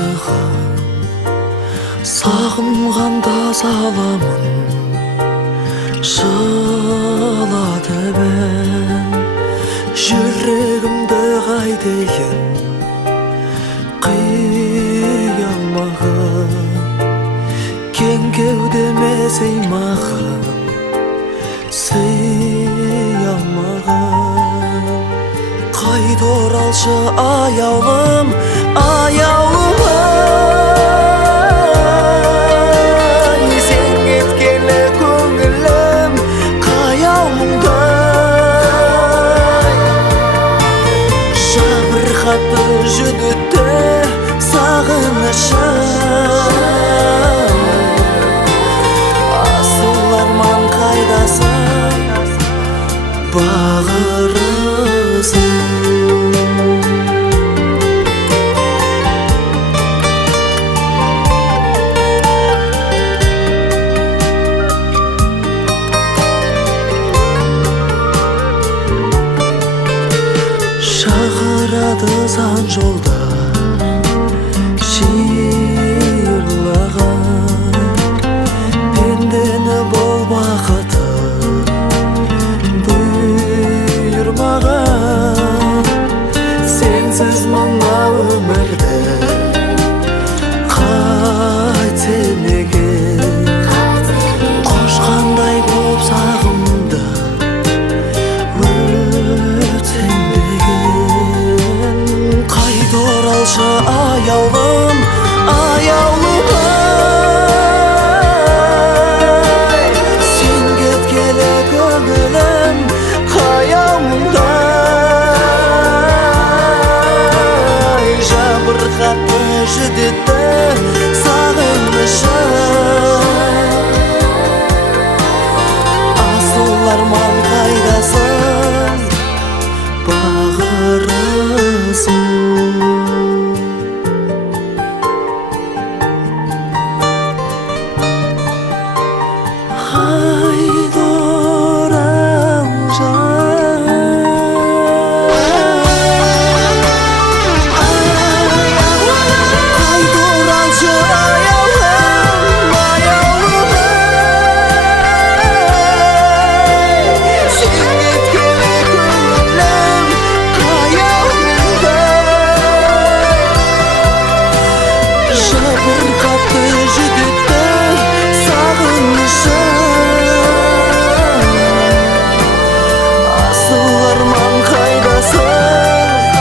айтыған сағынғанда саламын жылады бен жүрегімді қайтейін қия алмаған кең кеудеме сыймаған сыя алмаған қайта оралшы аяулым аяулым ай сен кеткелі көңілім қаяу мұңдай жабырқатты жүдітті сағынышым асыл арман қайдасың бағырысың шақырады сан жолдар шиырлаған пендені бол бақыты бұйырмаған сенсіз мына өмірді қайтсем екен қошқандай боп сағымды өтсем деген қайта оралшы аяулым аяулым ай сен кеткелі көңілім қаяу мұңдай жабырқатты жүдетті